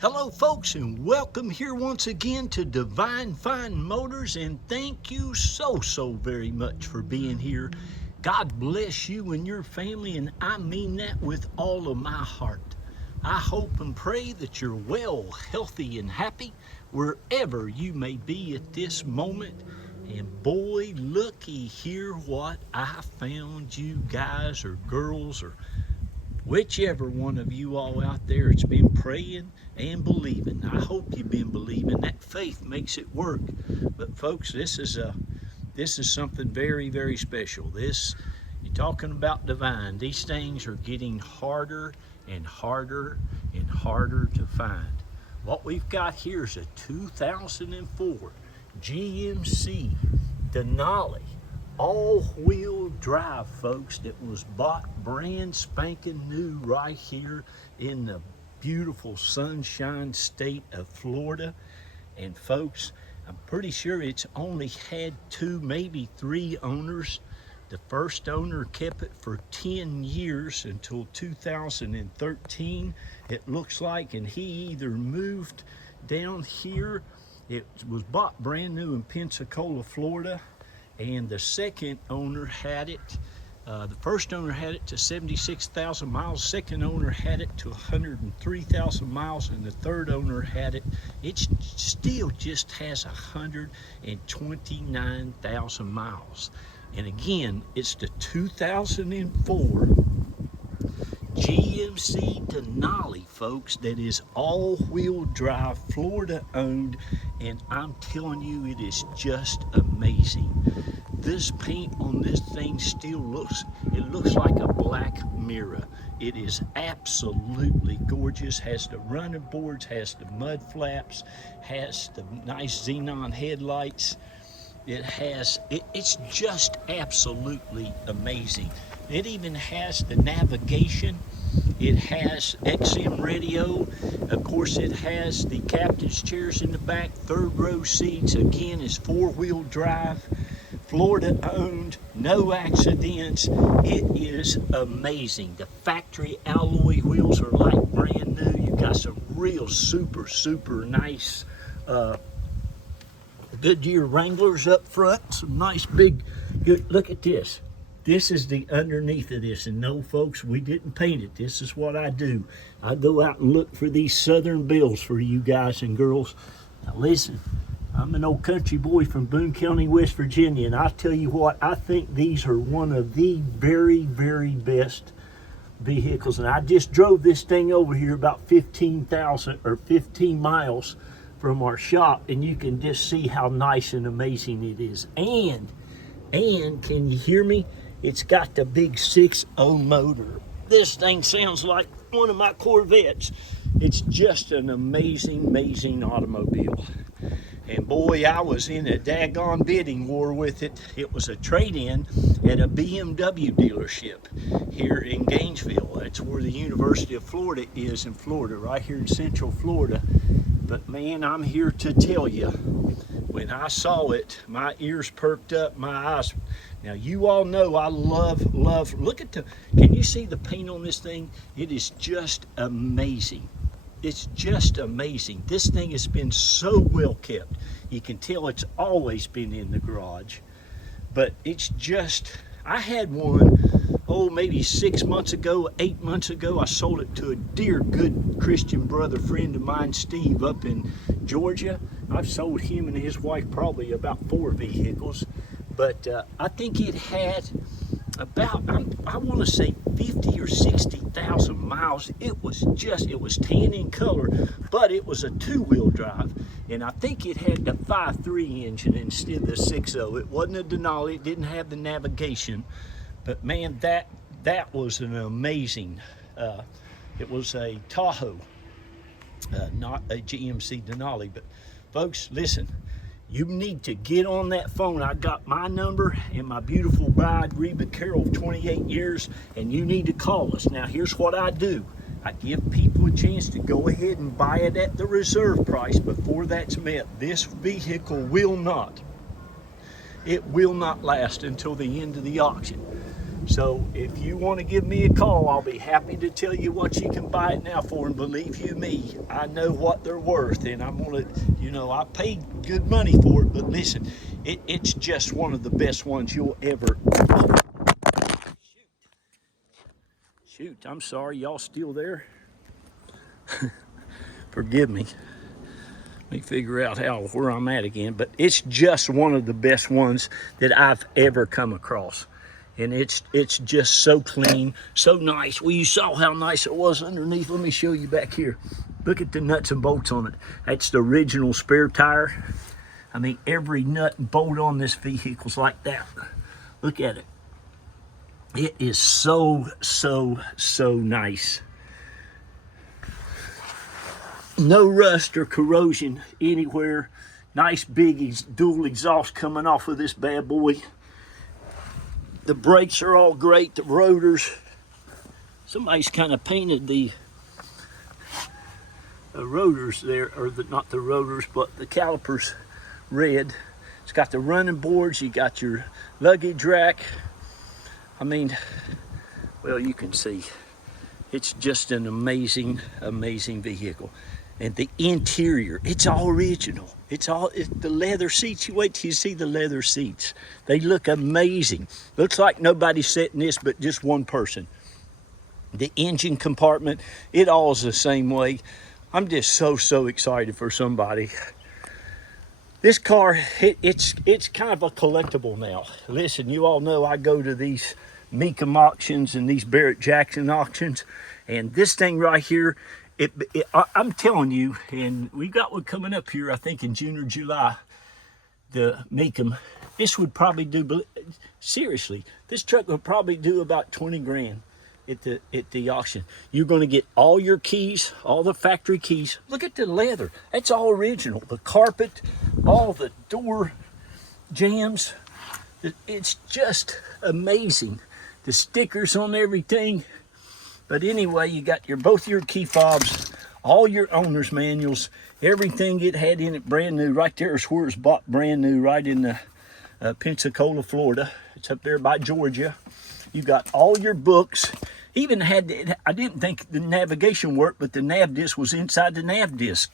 Hello folks, and welcome here once again to Divine Fine Motors, and thank you so very much for being here. God bless you and your family, and I mean that with all of my heart. I hope and pray that you're well, healthy, and happy wherever you may be at this moment. And boy, looky here what I found, you guys or girls or whichever one of you all out there that's been praying and believing. I hope you've been believing. That faith makes it work. But folks, this is something very special. You're talking about divine. These things are getting harder and harder to find. What we've got here is a 2004 GMC Denali all-wheel drive, folks, that was bought brand spanking new right here in the beautiful sunshine state of Florida. And folks, I'm pretty sure it's only had 2, maybe 3 owners. The first owner kept it for 10 years until 2013, it looks like, and he either moved down here. It was bought brand new in Pensacola, Florida. And the second owner had it, the first owner had it to 76,000 miles, second owner had it to 103,000 miles, and the third owner had it, it still just has 129,000 miles. And again, it's the 2004 GMC Denali, folks, that is all-wheel drive, Florida owned, and I'm telling you, it is just amazing. This paint on this thing still looks like a black mirror. It is absolutely gorgeous. Has the running boards, has the mud flaps, has the nice xenon headlights. It's just absolutely amazing. It even has the navigation. It has XM radio. Of course, it has the captain's chairs in the back, 3rd row seats. Again, it's 4-wheel drive, Florida owned, no accidents. It is amazing. The factory alloy wheels are like brand new. You got some real super nice Goodyear Wranglers up front. Some nice big, good, look at this. This is the underneath of this, and no, folks, we didn't paint it. This is what I do. I go out and look for these Southern bills for you guys and girls. Now listen, I'm an old country boy from Boone County, West Virginia, and I tell you what, I think these are one of the very best vehicles. And I just drove this thing over here about 15 miles from our shop, and you can just see how nice and amazing it is. And can you hear me? It's got the big 6.0 motor. This thing sounds like one of my Corvettes. It's just an amazing automobile. And boy, I was in a daggone bidding war with it. It was a trade-in at a BMW dealership here in Gainesville. That's where the University of Florida is in Florida, right here in Central Florida. But man, I'm here to tell you, when I saw it, my ears perked up, my eyes. Now you all know I love, look at can you see the paint on this thing? It is just amazing. It's just amazing. This thing has been so well kept. You can tell it's always been in the garage. But it's just, I had one, maybe 6 months ago, 8 months ago. I sold it to a dear good Christian brother friend of mine, Steve, up in Georgia. I've sold him and his wife probably about 4 vehicles. But I think it had about, I want to say 50 or 60,000 miles. It was tan in color, but it was a 2-wheel drive. And I think it had the 5.3 engine instead of the 6.0. It wasn't a Denali, it didn't have the navigation. But man, that was an amazing, it was a Tahoe, not a GMC Denali. But folks, listen, you need to get on that phone. I got my number and my beautiful bride, Reba Carroll, of 28 years, and you need to call us. Now, here's what I do. I give people a chance to go ahead and buy it at the reserve price before that's met. This vehicle will not last until the end of the auction. So if you want to give me a call, I'll be happy to tell you what you can buy it now for. And believe you me, I know what they're worth, and I'm gonna, you know, I paid good money for it. But listen, it's just one of the best ones you'll ever. Shoot, I'm sorry, y'all still there? Forgive me. Let me figure out where I'm at again. But it's just one of the best ones that I've ever come across. And it's just so clean, so nice. Well, you saw how nice it was underneath. Let me show you back here. Look at the nuts and bolts on it. That's the original spare tire. I mean, every nut and bolt on this vehicle's like that. Look at it. It is so, so, so nice. No rust or corrosion anywhere. Nice big dual exhaust coming off of this bad boy. The brakes are all great. The rotors. Somebody's kind of painted the rotors there, or not the rotors, but the calipers red. It's got the running boards. You got your luggage rack. I mean, well, you can see. It's just an amazing, amazing vehicle. And the interior, it's all original. It's the leather seats. You wait till you see the leather seats. They look amazing. Looks like nobody sat in this but just one person. The engine compartment, it all is the same way. I'm just so, so excited for somebody. This car, it's kind of a collectible now. Listen, you all know I go to these Mecum auctions and these Barrett-Jackson auctions. And this thing right here, I'm telling you, and we've got one coming up here, I think in June or July, the Mecum. This would probably do, seriously, this truck would probably do about 20 grand at the auction. You're going to get all your keys, all the factory keys. Look at the leather. That's all original. The carpet, all the door jambs. It's just amazing. The stickers on everything. But anyway, you got both your key fobs, all your owner's manuals, everything it had in it brand new. Right there is where it's bought brand new, right in Pensacola, Florida. It's up there by Georgia. You got all your books. Even had, I didn't think the navigation worked, but the nav disc was inside the nav disc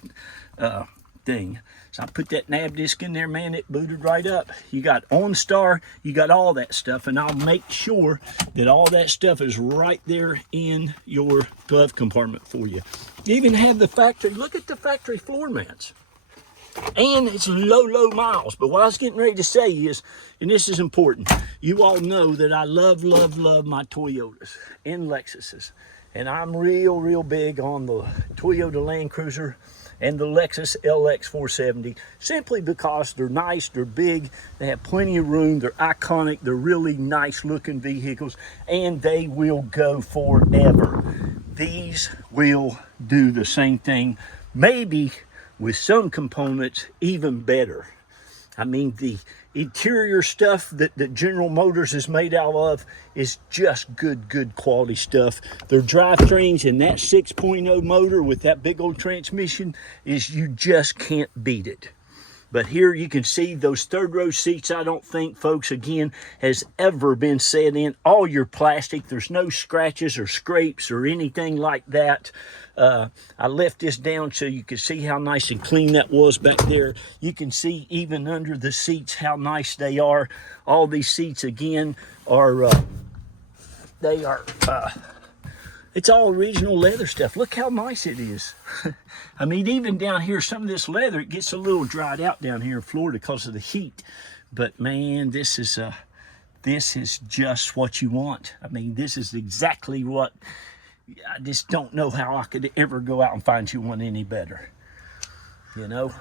thing. So I put that nav disc in there, man, it booted right up. You got OnStar, you got all that stuff, and I'll make sure that all that stuff is right there in your glove compartment for you. You even have the factory, look at the factory floor mats. And it's low miles. But what I was getting ready to say is, and this is important, you all know that I love my Toyotas and Lexuses. And I'm real big on the Toyota Land Cruiser and the Lexus LX 470, simply because they're nice, they're big, they have plenty of room, they're iconic, they're really nice looking vehicles, and they will go forever. These will do the same thing, maybe with some components even better. I mean, the interior stuff that General Motors is made out of is just good quality stuff. Their drivetrains and that 6.0 motor with that big old transmission is, you just can't beat it. But here you can see those third row seats, I don't think, folks, again, has ever been set in. All your plastic, there's no scratches or scrapes or anything like that. I left this down so you can see how nice and clean that was back there. You can see even under the seats how nice they are. All these seats, again, are, it's all original leather stuff. Look how nice it is. I mean, even down here, some of this leather, it gets a little dried out down here in Florida because of the heat. But man, this is just what you want. I mean, this is exactly what, I just don't know how I could ever go out and find you one any better. You know,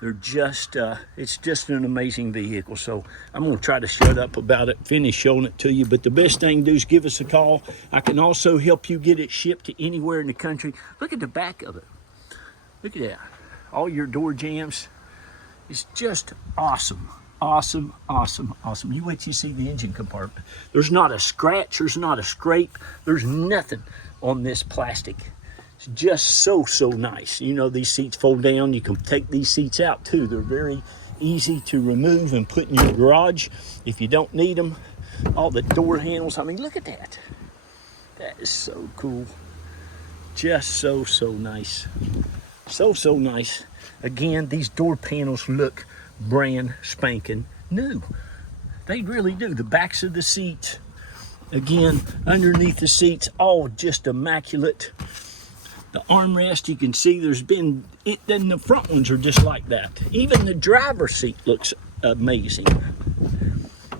they're just, it's just an amazing vehicle. So I'm going to try to shut up about it, finish showing it to you. But the best thing to do is give us a call. I can also help you get it shipped to anywhere in the country. Look at the back of it. Look at that. All your door jambs. It's just awesome. Awesome. You wait till you see the engine compartment. There's not a scratch. There's not a scrape. There's nothing on this plastic. It's just so nice. You know, these seats fold down. You can take these seats out too. They're very easy to remove and put in your garage if you don't need them. all the door handles. I mean, look at that. That is so cool. Just so nice. So nice. Again, these door panels look brand spanking new. They really do. The backs of the seats, again, underneath the seats, all just immaculate. The armrest, you can see there's been, then the front ones are just like that. Even the driver's seat looks amazing.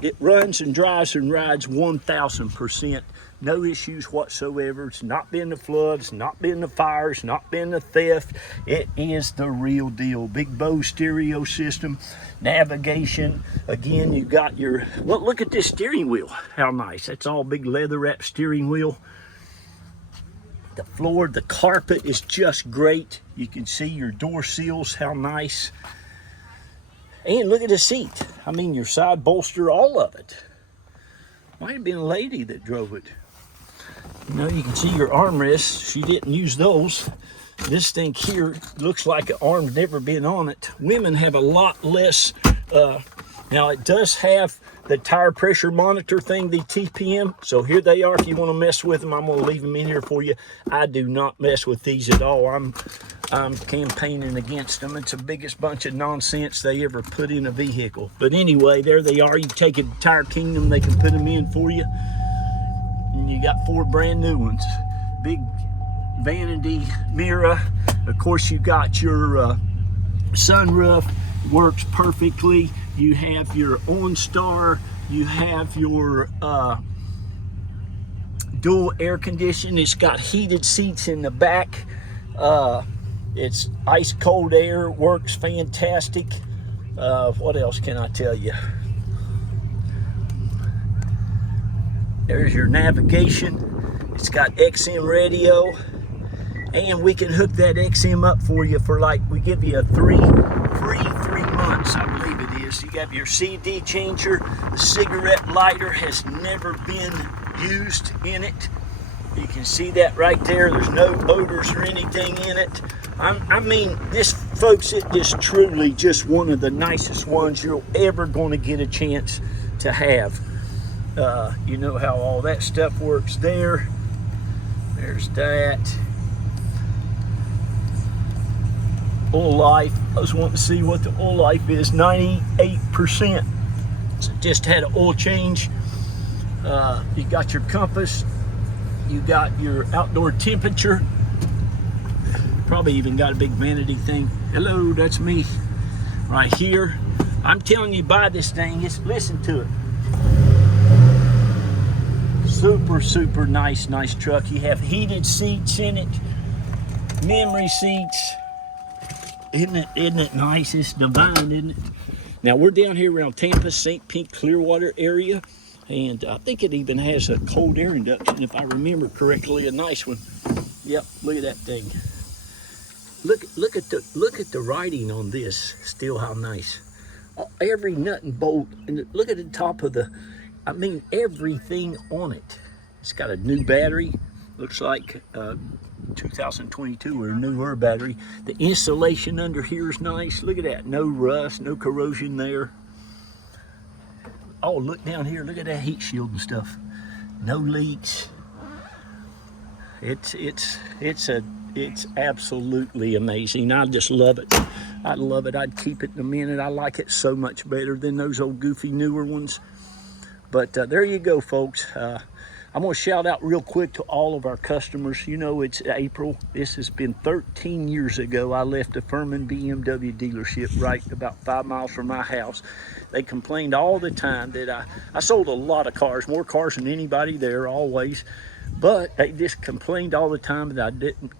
It runs and drives and rides 1,000%. No issues whatsoever. It's not been the floods, not been the fires, not been the theft. It is the real deal. Big BOSE stereo system, navigation. Again, you got your, well, look at this steering wheel. How nice. That's all big leather wrap steering wheel. The floor, the carpet is just great. You can see your door seals, how nice. And look at the seat. I mean, your side bolster, all of it. Might have been a lady that drove it. You know, you can see your armrests. She didn't use those. This thing here looks like an arm's never been on it. Women have a lot less. Now, it does have the tire pressure monitor thing, the TPM. So here they are. If you want to mess with them, I'm going to leave them in here for you. I do not mess with these at all. I'm campaigning against them. It's the biggest bunch of nonsense they ever put in a vehicle. But anyway, there they are. You take it to Tire Kingdom, they can put them in for you. And you got 4 brand new ones. Big vanity mirror. Of course, you got your sunroof. Works perfectly. You have your OnStar. You have your dual air conditioning. It's got heated seats in the back. It's ice cold air, works fantastic. What else can I tell you? There's your navigation. It's got XM radio, and we can hook that XM up for you for, like, we give you a free 3 months, I believe it is. You got your CD changer. The cigarette lighter has never been used in it. You can see that right there. There's no odors or anything in it. I mean, this, folks, it is truly just one of the nicest ones you're ever going to get a chance to have. You know how all that stuff works there. There's that. Oil life. I was wanting to see what the oil life is. 98%. So just had an oil change. You got your compass. You got your outdoor temperature. Probably even got a big vanity thing. Hello, that's me right here. I'm telling you, buy this thing. Just listen to it. Super nice truck. You have heated seats in it, memory seats. Isn't it nice? It's divine, isn't it? Now we're down here around Tampa, St. Pete, Clearwater area. And I think it even has a cold air induction, if I remember correctly, a nice one. Yep, look at that thing. Look at the writing on this. Still, how nice. Every nut and bolt, and look at the top of the. I mean, everything on it. It's got a new battery. Looks like 2022 or a newer battery. The insulation under here is nice. Look at that. No rust, no corrosion there. Oh, look down here. Look at that heat shield and stuff. No leaks. It's absolutely amazing. I just love it. I love it. I'd keep it in a minute. I like it so much better than those old goofy newer ones. But there you go, folks. I'm going to shout out real quick to all of our customers. You know, it's April. This has been 13 years ago. I left a Furman BMW dealership right about 5 miles from my house. They complained all the time that I sold a lot of cars, more cars than anybody there, always. But they just complained all the time that I didn't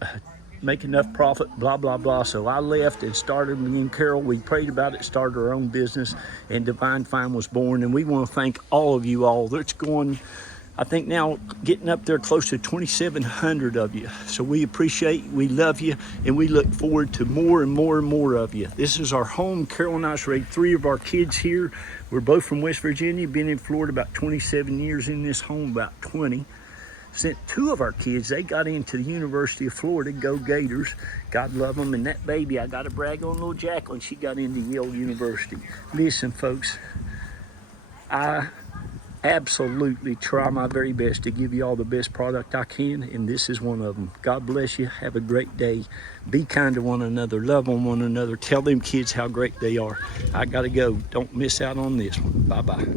make enough profit, blah, blah, blah. So I left and started, me and Carol, we prayed about it, started our own business, and Divine Find was born. And we want to thank all of you all. That's going, I think now getting up there close to 2,700 of you. So we appreciate, we love you, and we look forward to more and more and more of you. This is our home. Carol and I raised 3 of our kids here. We're both from West Virginia, been in Florida about 27 years, in this home about 20. Sent 2 of our kids, they got into the University of Florida, go Gators. God love them. And that baby, I got to brag on little Jacqueline, she got into Yale University. Listen, folks, I absolutely try my very best to give you all the best product I can, and this is one of them. God bless you. Have a great day. Be kind to one another. Love on one another. Tell them kids how great they are. I got to go. Don't miss out on this one. Bye-bye.